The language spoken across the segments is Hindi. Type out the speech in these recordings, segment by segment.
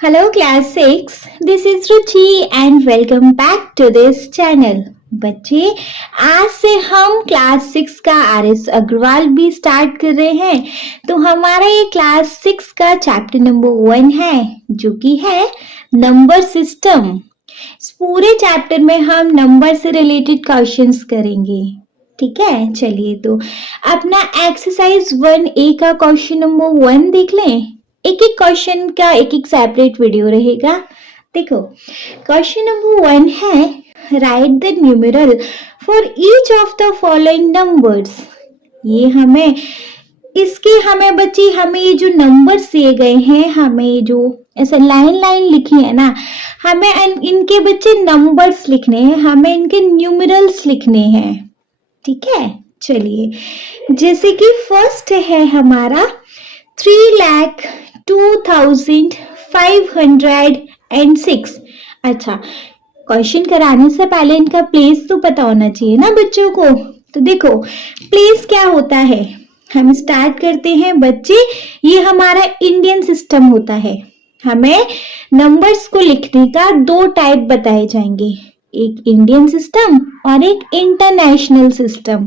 Hello class 6, this is Ruchi and welcome back to this channel. बच्चे आज से हम क्लास 6 का आर.एस. अग्रवाल भी स्टार्ट कर रहे हैं। तो हमारा ये क्लास 6 का चैप्टर नंबर 1 है जो कि है नंबर सिस्टम। इस पूरे चैप्टर में हम नंबर से रिलेटेड क्वेश्चंस करेंगे। ठीक है, चलिए तो अपना एक्सरसाइज 1A का क्वेश्चन नंबर 1 देख लें। एक एक क्वेश्चन का एक एक सेपरेट वीडियो रहेगा। देखो क्वेश्चन नंबर 1 है right the numeral for each of the following numbers. ये हमें बच्चे हमें ये जो नंबर्स दिए गए हैं, हमें ये जो ऐसे लाइन लाइन लिखी है ना, हमें इनके बच्चे नंबर्स लिखने हैं, हमें इनके न्यूमेरल्स लिखने हैं। ठीक है, चलिए जैसे कि फर्स्ट है हमारा 3,02,506। अच्छा, क्वेश्चन कराने से पहले इनका प्लेस तो पता होना चाहिए ना बच्चों को। तो देखो प्लेस क्या होता है, हम स्टार्ट करते हैं बच्चे। ये हमारा इंडियन सिस्टम होता है। हमें नंबर्स को लिखने का दो टाइप बताए जाएंगे, एक इंडियन सिस्टम और एक इंटरनेशनल सिस्टम।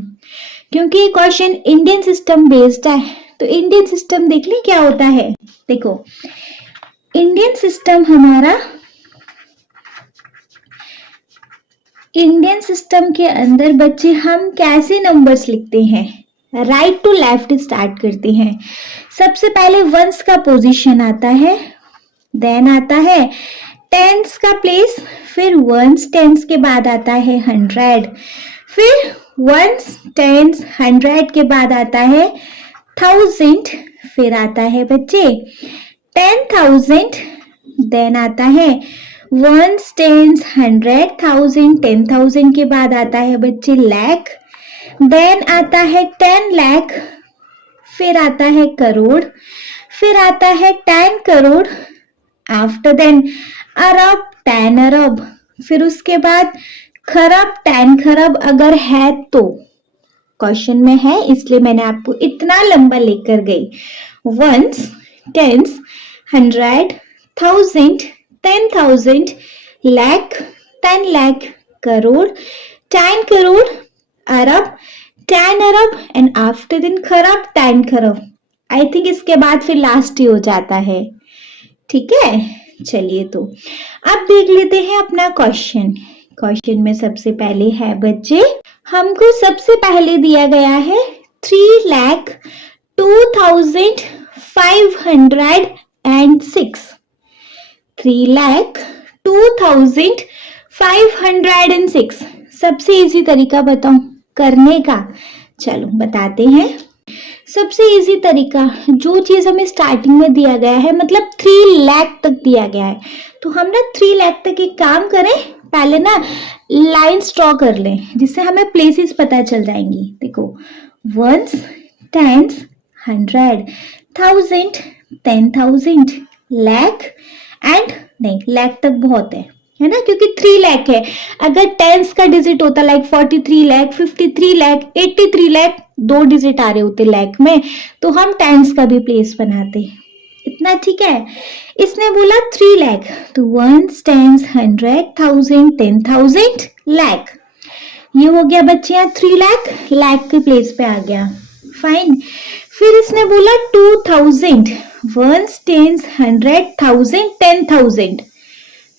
क्योंकि ये क्वेश्चन इंडियन सिस्टम बेस्ड है तो इंडियन सिस्टम देख लें क्या होता है। देखो इंडियन सिस्टम इंडियन सिस्टम के अंदर बच्चे हम कैसे नंबर्स लिखते हैं, राइट टू लेफ्ट स्टार्ट करते हैं। सबसे पहले वंस का पोजीशन आता है, देन आता है टेंस का प्लेस, फिर वंस टेंस के बाद आता है 100, फिर वंस टेंस 100 के बाद आता है 1000, फिर आता है बच्चे 10,000, देन आता है वंस टेंस 100,000, 10,000 के बाद आता है बच्चे लाख, देन आता है 10 लाख, फिर आता है करोड़, फिर आता है 10 करोड़, आफ्टर देन अरब 10 अरब, फिर उसके बाद खरब 10 खरब अगर है तो। क्वेश्चन में है इसलिए मैंने आपको इतना लंबा लेकर गई। वंस टेंस 100, 1000, 10,000, लाख 10 लाख, करोड़ 10 करोड़, अरब 10 अरब एंड आफ्टर दिन खरब 10 खरब। आई थिंक इसके बाद फिर लास्ट ही हो जाता है। ठीक है, चलिए तो अब देख लेते हैं अपना क्वेश्चन। क्वेश्चन में सबसे पहले है बच्चे, हमको सबसे पहले दिया गया है 3,02,506। 3,02,506 सबसे इजी तरीका बताऊं करने का। चलो बताते हैं। सबसे इजी तरीका, जो चीज हमें स्टार्टिंग में दिया गया है, मतलब 3 लाख तक दिया गया है, तो हम ना 3 लाख तक एक काम करें, पहले ना लाइन्स ड्रॉ कर लें जिससे हमें प्लेसेस पता चल जाएंगी। देखो वंस टेंस 100, 1000, 10,000, लाख एंड नहीं लाख तक बहुत है ना, क्योंकि 3 लाख है। अगर टेंस का डिजिट होता लाइक 43 लाख, 53 लाख, 83 लाख, 2 डिजिट आ रहे होते लाख में, तो हम टेंस का भी प्लेस बनाते। इतना ठीक है। इसने बोला 3 लाख, तो वंस टेंस 100, 1000, 10,000, लाख। ये हो गया बच्चे यहाँ 3 लाख, लाख के प्लेस पे आ गया। फाइन। फिर इसने बोला 2000, वंस टेंस 100, 1000, 10,000,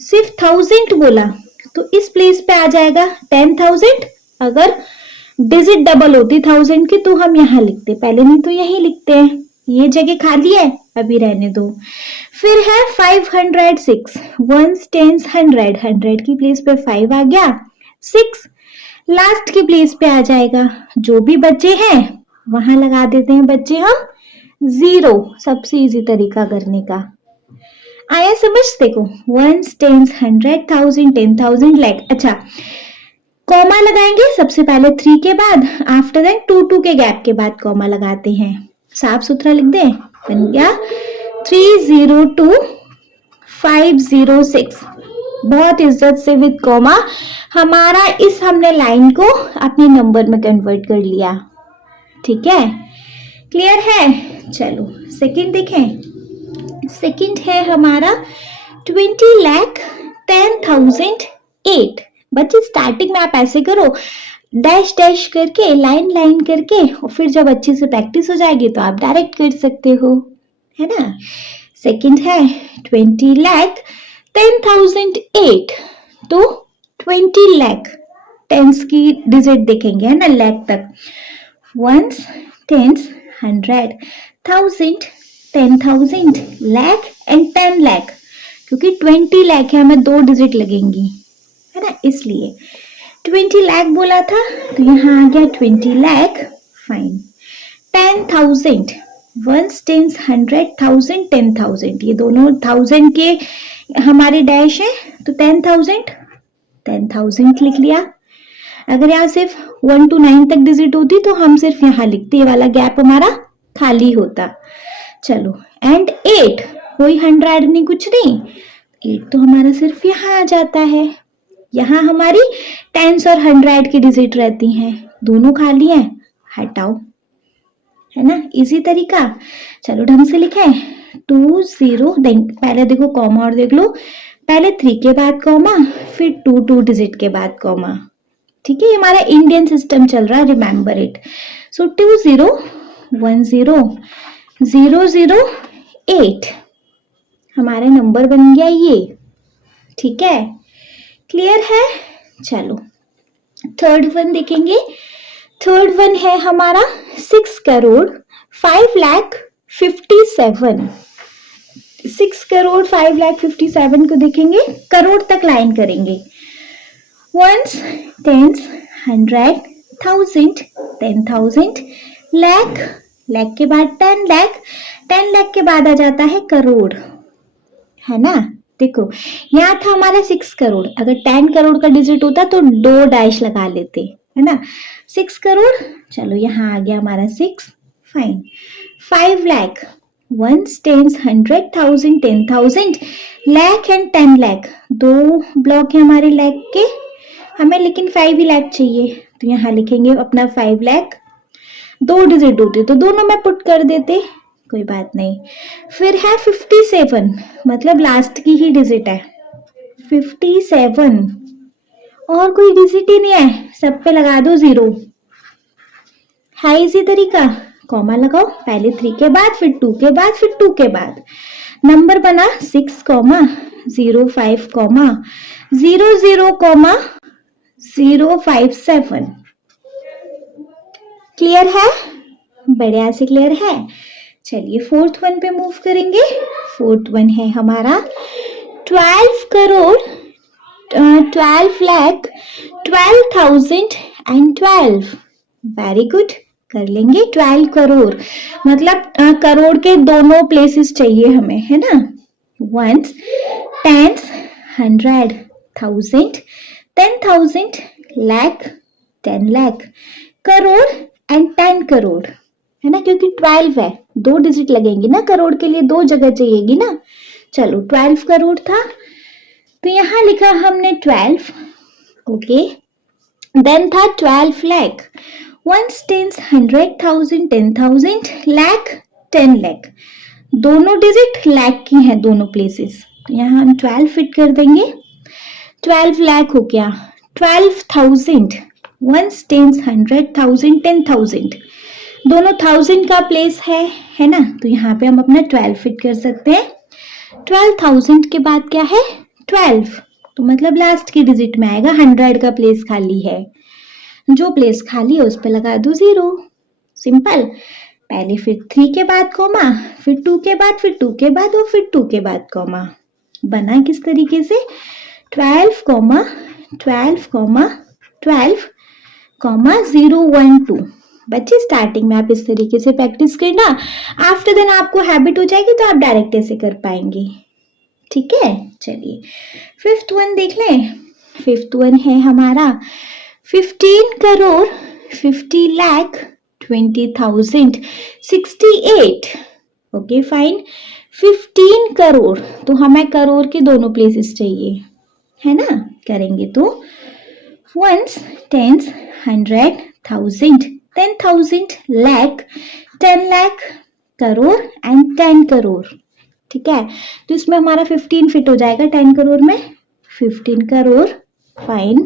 सिर्फ 1000 बोला तो इस प्लेस पे आ जाएगा 10,000। अगर डिजिट डबल होती 1000 की तो हम यहाँ लिखते, पहले नहीं तो यही लिखते हैं। ये जगह खाली है, अभी रहने दो। फिर है 506, वंस टेंस 100, 100 की प्लेस पे 5 आ गया, 6 लास्ट की प्लेस पे आ जाएगा। जो भी बच्चे हैं वहां लगा देते हैं बच्चे हम 0। सबसे इजी तरीका करने का आया समझ। देखो वंस टेंस 100, 1000, 10,000, लाख। अच्छा, कॉमा लगाएंगे सबसे पहले 3 के बाद, आफ्टर देन 2 के गैप के बाद कॉमा लगाते हैं। साफ सुथरा लिख दे, बन गया 3,02,506। बहुत इज्जत से विद कॉमा हमारा इस हमने लाइन को अपने नंबर में कन्वर्ट कर लिया। ठीक है, क्लियर है। चलो सेकंड देखें। सेकंड है हमारा 20 लाख 10,000 8। बच्चे स्टार्टिंग में आप ऐसे करो, डैश डैश करके, लाइन लाइन करके, और फिर जब अच्छे से प्रैक्टिस हो जाएगी तो आप डायरेक्ट कर सकते हो, है ना। सेकंड है 20 लाख 10,000 8। तो 20 लाख टेंस की डिजिट देखेंगे, है ना, लाख तक। Once, tens, 100, 1000, 10,000, lakh and 10 lakh. क्योंकि 20 लाख है, हमें 2 डिजिट लगेंगी, है ना, इसलिए 20 लाख बोला था, तो यहाँ आ गया 20 लाख। फाइन। 10,000, वंस, टेंस, 100, 1000, 10,000, ये दोनों 1000 के हमारे डैश है, तो 10,000 10,000 लिख लिया। अगर यहाँ सिर्फ 1 to 9 तक डिजिट होती तो हम सिर्फ यहाँ लिखते, ये वाला गैप हमारा खाली होता। चलो, एंड 8, कोई 100 नहीं, कुछ नहीं, 8 तो हमारा सिर्फ यहाँ आ जाता है। यहाँ हमारी टेंस और 100 की डिजिट रहती हैं, दोनों खाली हैं, हटाओ, है ना, इजी तरीका। चलो ढंग से लिखे, 2 0, पहले देखो कॉमा और देख लो, पहले 3 के बाद कॉमा, फिर 2 डिजिट के बाद कॉमा। ठीक है, ये हमारा इंडियन सिस्टम चल रहा है, रिमेंबर इट। सो 2 0 1 0 0 0 8 हमारा नंबर बन गया ये। ठीक है, क्लियर है। चलो थर्ड वन देखेंगे। थर्ड वन है हमारा 6 करोड़ 5 लाख 57। 6 करोड़ 5 लाख 57 को देखेंगे, करोड़ तक लाइन करेंगे। वंस, टेंस, 100, 1000, 10,000, लाख, लाख के बाद 10 लाख, 10 लाख के बाद आ जाता है करोड़, है ना। देखो यहाँ था हमारा 6 करोड़, अगर 10 करोड़ का डिजिट होता तो 2 डैश लगा लेते, है ना। 6 करोड़, चलो यहाँ आ गया हमारा 6। Fine. 5 lakh, once, tens, 100, 1000, 10,000, lakh and 10 lakh, 2 block है हमारे लाख के, हमें लेकिन 5 ही लाख चाहिए, तो यहाँ लिखेंगे अपना 5 लाख। 2 डिजिट होते तो दोनों में पुट कर देते, कोई बात नहीं। फिर है 57, मतलब लास्ट की ही डिजिट है 57, और कोई डिजिट ही नहीं है, सब पे लगा दो 0। है इसी तरीका, कॉमा लगाओ, पहले 3 के बाद, फिर 2 के बाद, फिर 2 के बाद, नंबर बना 6 कॉमा 05 कॉमा 00 कॉमा 057। क्लियर है, बढ़िया से क्लियर है। चलिए फोर्थ वन पे मूव करेंगे। फोर्थ वन है हमारा 12 करोड़ 12 लाख 12,012। वेरी गुड, कर लेंगे। 12 करोड़ मतलब करोड़ के दोनों प्लेसेस चाहिए हमें, है ना। Once, tens, 100, 1000, 10,000, lakh, 10 lakh, crore and 10 crore, है ना, क्योंकि 12 है, 2 डिजिट लगेंगी ना, करोड़ के लिए 2 जगह चाहिएगी ना। चलो 12 करोड़ था, तो यहाँ लिखा हमने 12, ओके। देन था 12 लाख, वंस, टेंस, 100, 1000, 10,000, लाख, 10 लाख, दोनों डिजिट लाख की हैं, दोनों प्लेसेस, तो यहाँ हम 12 फिट कर देंगे। 12 लाख हो गया। 12,000, वंस, टेंस, 100, 1000, 10,000, दोनों 1000 का प्लेस है ना, तो यहाँ पे हम अपना 12 फिट कर सकते हैं। 12,000 के बाद क्या है 12, तो मतलब लास्ट की डिजिट में आएगा, 100 का प्लेस खाली है, जो प्लेस खाली है उस पर लगा दो 0। सिंपल। पहले फिर 3 के बाद कॉमा, फिर 2 के बाद, फिर 2 के बाद और फिर 2 के बाद कॉमा। बना किस तरीके से 12 कॉमा 12 कॉमा 12 कॉमा 0 1 2। बच्चे स्टार्टिंग में आप इस तरीके से प्रैक्टिस करना, आफ्टर देन आपको हैबिट हो जाएगी तो आप डायरेक्ट ऐसे कर पाएंगे। ठीक है, चलिए फिफ्थ वन देख लें। फिफ्थ वन है हमारा 15 करोड़ 50 लाख 20,000 68। Okay fine. 15 करोड़, तो हमें करोड़ के दोनों प्लेसेस चाहिए, है ना। करेंगे तो once, tens, 100, 1000, 10,000, lakh, 10 lakh, crore and 10 crore. ठीक है, तो इसमें हमारा 15 फिट हो जाएगा 10 करोड़ में, 15 करोड़, फाइन।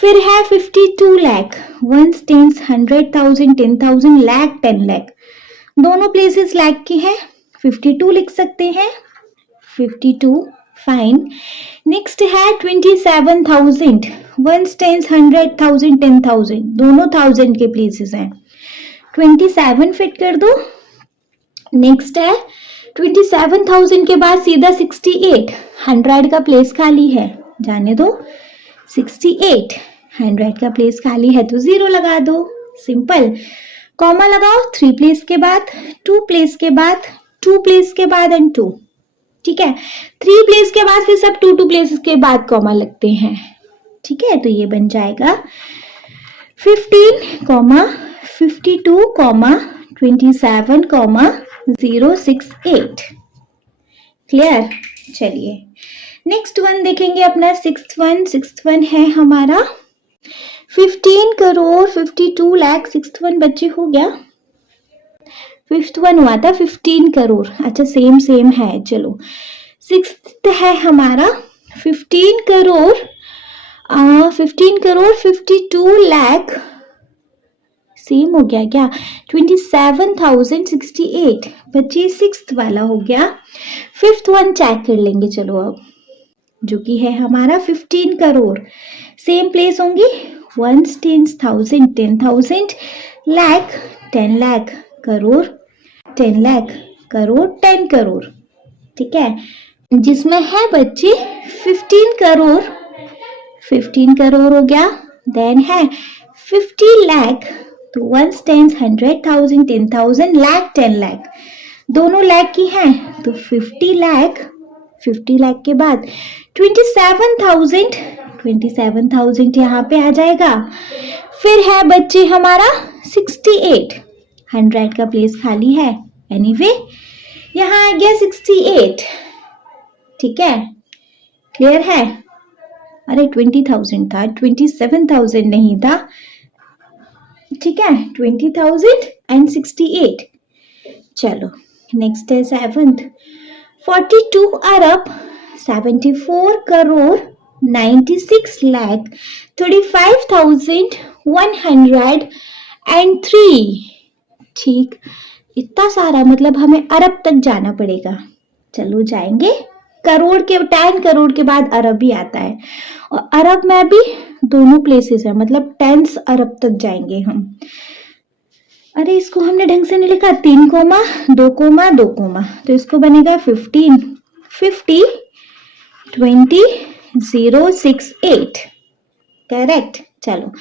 फिर है 52 लाख, वंस, टेंस, 100,000, 10,000, लाख, 10 लाख, दोनों प्लेसेस लाख की है, 52 लिख सकते हैं, 52, फाइन। नेक्स्ट है 27,000, वंस, टेंस, 100,000, 10,000, दोनों 1000 के प्लेसेस हैं, 27 फिट कर दो। नेक्स्ट है 27,000 के बाद सीधा 68, 100 का प्लेस खाली है, जाने दो, 68, 100 का प्लेस खाली है तो 0 लगा दो, सिंपल। कॉमा लगाओ 3 प्लेस के बाद, 2 प्लेस के बाद, 2 प्लेस के बाद एंड 2, ठीक है, 3 प्लेस के बाद फिर सब 2 प्लेसेस के बाद कॉमा लगते हैं, ठीक है, तो ये बन जाएगा 15, 52, 27, 068, क्लियर। चलिए नेक्स्ट वन देखेंगे अपना सिक्स्थ वन है हमारा 15 करोड़ 52 लाख, सिक्स्थ वन बच्चे हो गया, फिफ्थ वन हुआ था 15 करोड़, अच्छा सेम है, चलो सिक्स्थ है हमारा 15 करोड़ 52 लाख, सेम हो गया क्या, 27,068, बच्चे सिक्स्थ वाला हो गया। फिफ्थ वन चेक कर लेंगे चलो अब, जो कि है हमारा 15 करोड़, सेम प्लेस होंगी, वंस, टेंस, 1000, 10,000, लाख, 10 लाख, करोड़, 10 लाख, करोड़, 10 करोड़, ठीक है, जिसमें है बच्चे 15 करोड़ हो गया, देन है 50 लाख, तो वंस, टेंस, 100,000, 10,000, लाख, 10 लाख, दोनों लाख की हैं तो 50 लाख, 50 लाख के बाद 27,000 यहाँ पे आ जाएगा। फिर है बच्चे हमारा 68, 100 का प्लेस खाली है, एनीवे यहाँ आ गया 68, ठीक है, क्लियर है। अरे 20,000 था, 27,000 नहीं था, ठीक है, 20,000 एंड 68। चलो नेक्स्ट है सेवंथ, 42 अरब 74 करोड़ 96 लाख 35,103, ठीक, इतना सारा मतलब हमें अरब तक जाना पड़ेगा, चलो जाएंगे, करोड़ के 10 करोड़ के बाद अरब ही आता है, और अरब में भी दोनों प्लेसेस है, मतलब 10 अरब तक जाएंगे हम। अरे इसको हमने ढंग से नहीं लिखा, 3 कोमा 2 कोमा 2 कोमा, तो इसको बनेगा 15, 50, 20, 068, करेक्ट। चलो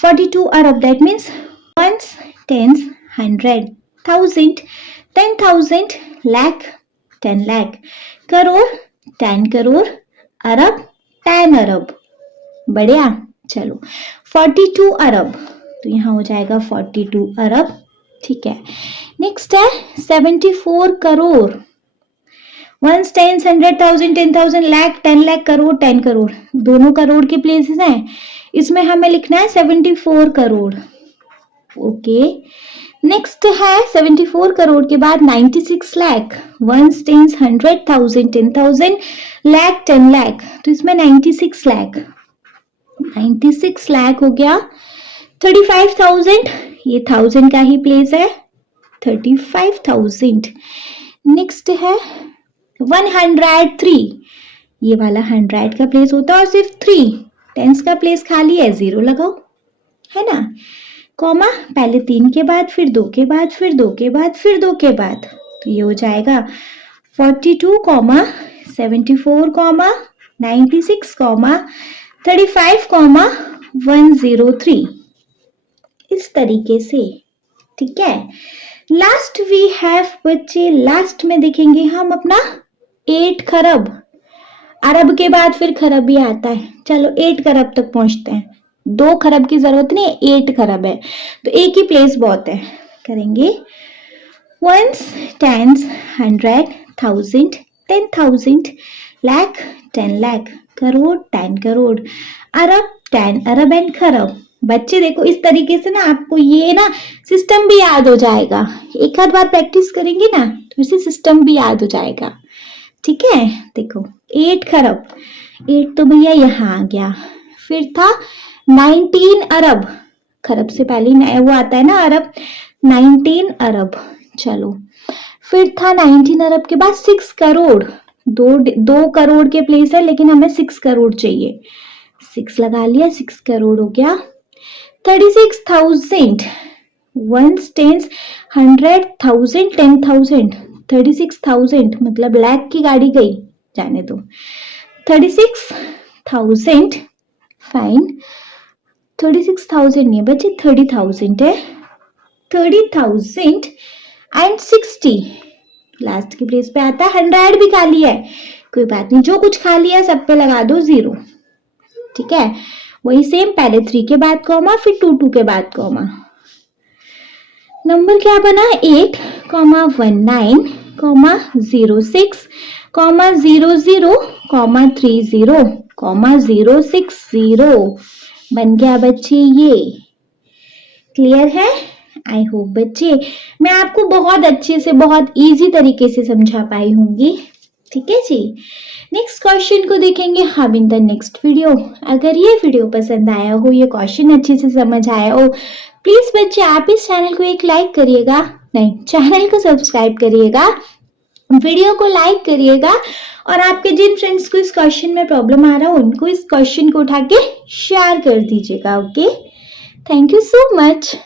42 अरब, that means ones, tens, 100, 1000, 10,000, lakh, 10 lakh, crore, 10 crore, अरब, 10 अरब, बढ़िया। चलो 42 अरब, तो यहाँ हो जाएगा 42 अरब, ठीक है। नेक्स्ट है 74 करोड़, वंस, टेंस, 100,000, 10,000, लाख, 10 लाख, करोड़, 10 करोड़, दोनों करोड़ के प्लेसेस हैं, इसमें हमें लिखना है 74 करोड़, ओके। नेक्स्ट है 74 करोड़ के बाद 96 लाख, वंस, टेंस, 100,000, 10,000, लाख, 10 लाख, तो इसमें 96 लाख, 96 लाख हो गया, 35,000, ये 1000 का ही प्लेस है, 35,000। नेक्स्ट है 103, ये वाला 100 का प्लेस होता है और सिर्फ 3 टेंस का प्लेस खाली है, 0 लगाओ, है ना, कॉमा पहले 3 के बाद, फिर 2 के बाद, फिर 2 के बाद, फिर 2 के बाद, तो ये हो जाएगा 42, 74, 96, 35, 103, इस तरीके से, ठीक है। लास्ट वी हैव बच्चे, लास्ट में देखेंगे हम अपना 8 खरब, अरब के बाद फिर खरब भी आता है, चलो 8 खरब तक पहुंचते हैं, 2 खरब की जरूरत नहीं है, 8 खरब है, तो एक ही प्लेस बहुत है, करेंगे वंस, टेंस, 100, 1000, 10,000, लाख, 10 लाख, करोड़, 10 करोड़, अरब, 10 अरब एंड खरब। बच्चे देखो इस तरीके से ना आपको ये ना सिस्टम भी याद हो जाएगा, एक आध बार प्रैक्टिस करेंगे ना तो इसे सिस्टम भी याद हो जाएगा। ठीक है, देखो 8 खरब, 8 तो भैया यहाँ आ गया। फिर था 19 अरब, खरब से पहले नया वो आता है ना अरब, 19 अरब। चलो फिर था 19 अरब के बाद 6 करोड़, 2 करोड़ के प्लेस है लेकिन हमें 6 करोड़ चाहिए, 6 लगा लिया, 6 करोड़ हो गया। 36,000, 1 टेंस 100,000 10,000, 36,000 मतलब लाख की गाड़ी गई, जाने दो। 36,000 फाइन, 36,000 नहीं बचे, 30,000 है, 30,000 एंड 60, लास्ट की प्लेस पे आता है। 100 भी खाली है, कोई बात नहीं, जो कुछ खाली है सब पे लगा दो 0, ठीक है। वही सेम, पहले 3 के बाद कॉमा, फिर 2 के बाद कॉमा। नंबर क्या बना, 8, 19, 06, 00, 30, 060 बन गया बच्चे ये। क्लियर है? आई होप बच्चे मैं आपको बहुत अच्छे से, बहुत इजी तरीके से समझा पाई होंगी, ठीक है जी। नेक्स्ट क्वेश्चन को देखेंगे हम इन द नेक्स्ट वीडियो। अगर ये वीडियो पसंद आया हो, ये क्वेश्चन अच्छे से समझ आया हो, प्लीज बच्चे आप इस चैनल को एक लाइक करिएगा, नहीं चैनल को सब्सक्राइब करिएगा, वीडियो को लाइक करिएगा, और आपके जिन फ्रेंड्स को इस क्वेश्चन में प्रॉब्लम आ रहा हो उनको इस क्वेश्चन को उठा के शेयर कर दीजिएगा। Okay, thank you so much.